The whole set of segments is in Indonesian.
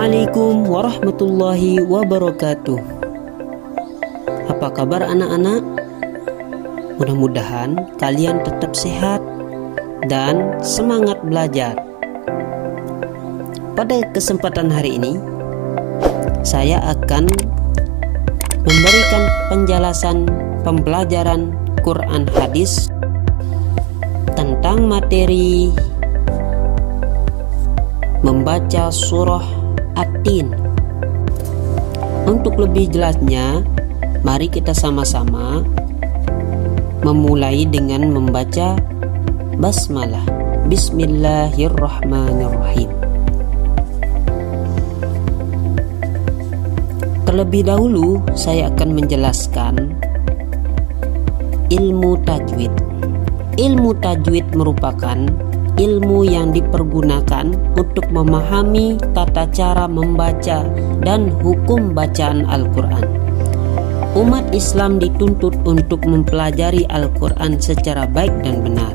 Assalamualaikum warahmatullahi wabarakatuh. Apa kabar anak-anak? Mudah-mudahan kalian tetap sehat dan semangat belajar. Pada kesempatan hari ini, saya akan memberikan penjelasan pembelajaran Quran hadis tentang materi membaca surah At-Tin. Untuk lebih jelasnya, mari kita sama-sama memulai dengan membaca basmalah. Bismillahirrahmanirrahim. Terlebih dahulu saya akan menjelaskan ilmu tajwid. Ilmu tajwid merupakan ilmu yang dipergunakan untuk memahami tata cara membaca dan hukum bacaan Al-Quran. Umat Islam dituntut untuk mempelajari Al-Quran secara baik dan benar.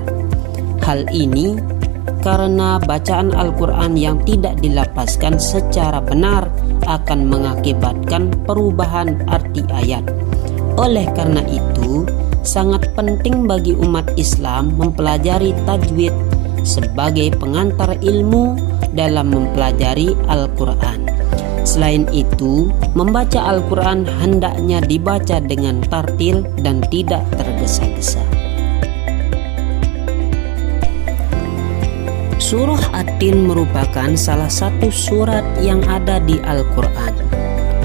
Hal ini karena bacaan Al-Quran yang tidak dilapaskan secara benar akan mengakibatkan perubahan arti ayat. Oleh karena itu, sangat penting bagi umat Islam mempelajari tajwid sebagai pengantar ilmu dalam mempelajari Al-Quran. Selain itu, membaca Al-Quran hendaknya dibaca dengan tartil dan tidak tergesa-gesa. Surah At-Tin merupakan salah satu surat yang ada di Al-Quran.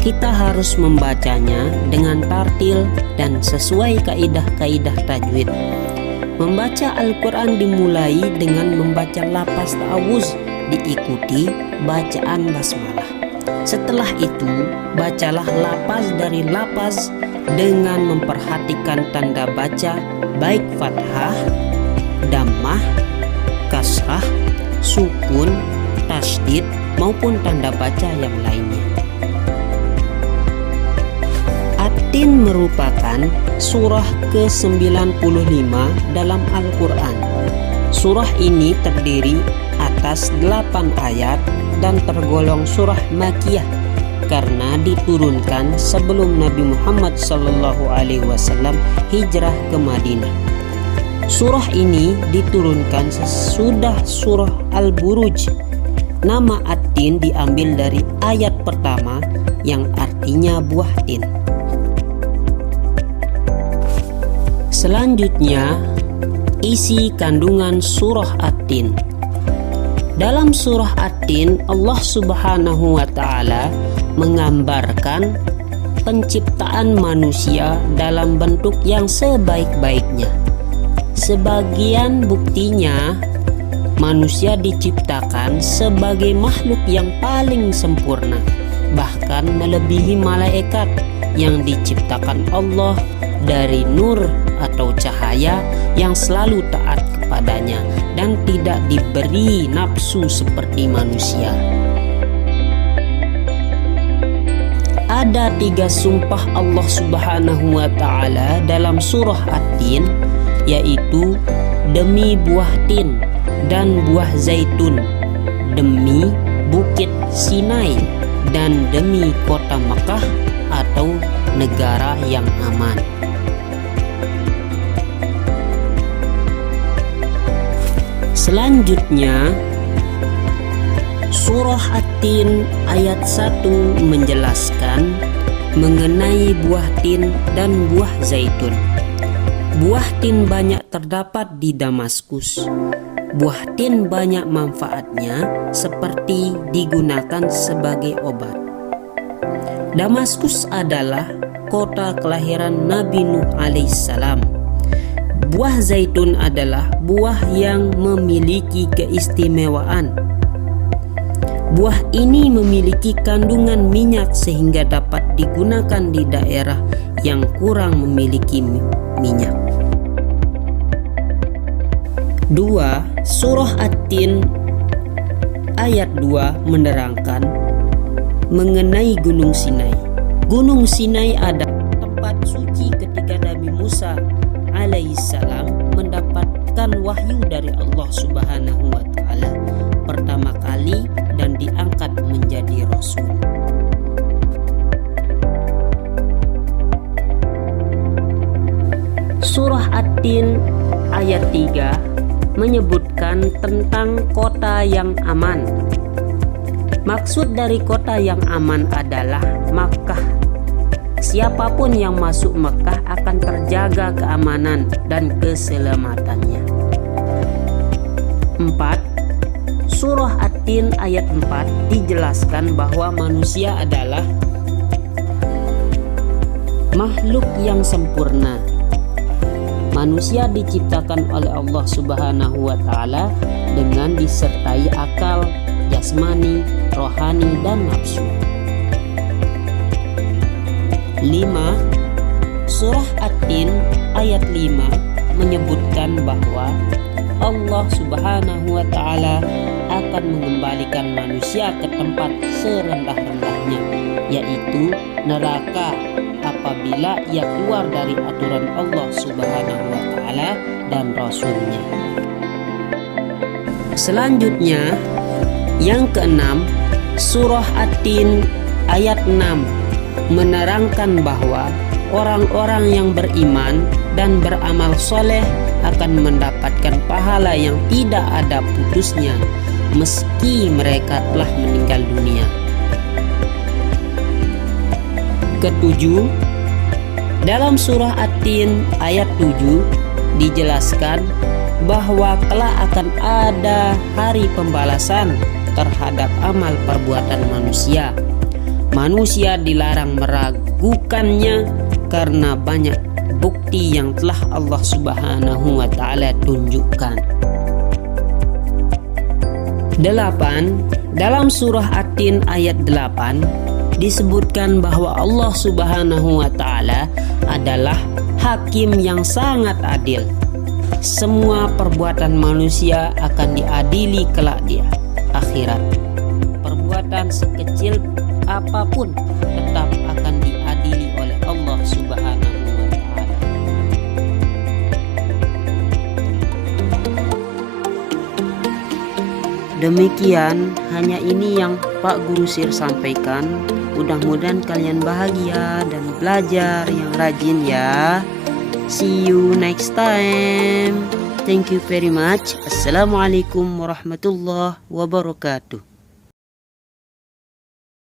Kita harus membacanya dengan tartil dan sesuai kaidah-kaidah tajwid. Membaca Al-Quran dimulai dengan membaca lafaz ta'awuz, diikuti bacaan basmalah. Setelah itu, bacalah lafaz dari lafaz dengan memperhatikan tanda baca baik fathah, dhammah, kasrah, sukun, tasydid maupun tanda baca yang lainnya. At-Tin merupakan surah ke-95 dalam Al-Quran. Surah ini terdiri atas 8 ayat dan tergolong surah Makkiyah karena diturunkan sebelum Nabi Muhammad SAW hijrah ke Madinah. Surah ini diturunkan sesudah surah Al-Buruj. Nama At-Tin diambil dari ayat pertama yang artinya buah tin. Selanjutnya, isi kandungan surah At-Tin. Dalam surah At-Tin, Allah Subhanahu wa Ta'ala menggambarkan penciptaan manusia dalam bentuk yang sebaik-baiknya. Sebagian buktinya, manusia diciptakan sebagai makhluk yang paling sempurna, bahkan melebihi malaikat yang diciptakan Allah dari nur atau cahaya yang selalu taat kepadanya dan tidak diberi nafsu seperti manusia. Ada 3 sumpah Allah Subhanahu wa Ta'ala dalam surah At-Tin, yaitu demi buah tin dan buah zaitun, demi bukit Sinai, dan demi kota Makkah atau negara yang aman. Selanjutnya, surah At-Tin ayat 1 menjelaskan mengenai buah tin dan buah zaitun. Buah tin banyak terdapat di Damaskus. Buah tin banyak manfaatnya, seperti digunakan sebagai obat. Damaskus adalah kota kelahiran Nabi Nuh alaihissalam. Buah zaitun adalah buah yang memiliki keistimewaan. Buah ini memiliki kandungan minyak sehingga dapat digunakan di daerah yang kurang memiliki minyak. 2. Surah At-Tin ayat 2 menerangkan mengenai Gunung Sinai. Gunung Sinai adalah tempat suci ketika Nabi Musa alaihissalam mendapatkan wahyu dari Allah Subhanahu wa Ta'ala pertama kali dan diangkat menjadi rasul. Surah At-Tin ayat 3 menyebutkan tentang kota yang aman. Maksud dari kota yang aman adalah Makkah. Siapapun yang masuk Makkah akan terjaga keamanan dan keselamatannya. 4. Surah At-Tin ayat 4 dijelaskan bahwa manusia adalah makhluk yang sempurna. Manusia diciptakan oleh Allah Subhanahu wa Ta'ala dengan disertai akal, jasmani, rohani, dan nafsu. 5. Surah At-Tin ayat 5 menyebutkan bahwa Allah Subhanahu wa Ta'ala akan mengembalikan manusia ke tempat serendah-rendahnya, yaitu neraka, apabila ia keluar dari aturan Allah Subhanahu wa Ta'ala dan Rasul-Nya. Selanjutnya, yang keenam, Surah At-Tin ayat 6 menerangkan bahwa orang-orang yang beriman dan beramal soleh akan mendapatkan pahala yang tidak ada putusnya meski mereka telah meninggal dunia. Ketujuh, dalam surah At-Tin ayat 7 dijelaskan bahwa kelak akan ada hari pembalasan terhadap amal perbuatan manusia. Manusia dilarang meragukannya karena banyak bukti yang telah Allah Subhanahu wa Ta'ala tunjukkan. 8. Dalam surah At-Tin ayat 8 disebutkan bahwa Allah Subhanahu wa Ta'ala adalah hakim yang sangat adil. Semua perbuatan manusia akan diadili kelak di akhirat. Perbuatan sekecil apapun tetap akan diadili oleh Allah Subhanahu wa Ta'ala. Demikian, hanya ini yang Pak Guru Sir sampaikan. Mudah-mudahan kalian bahagia dan belajar yang rajin ya. See you next time. Thank you very much. Assalamualaikum warahmatullahi wabarakatuh.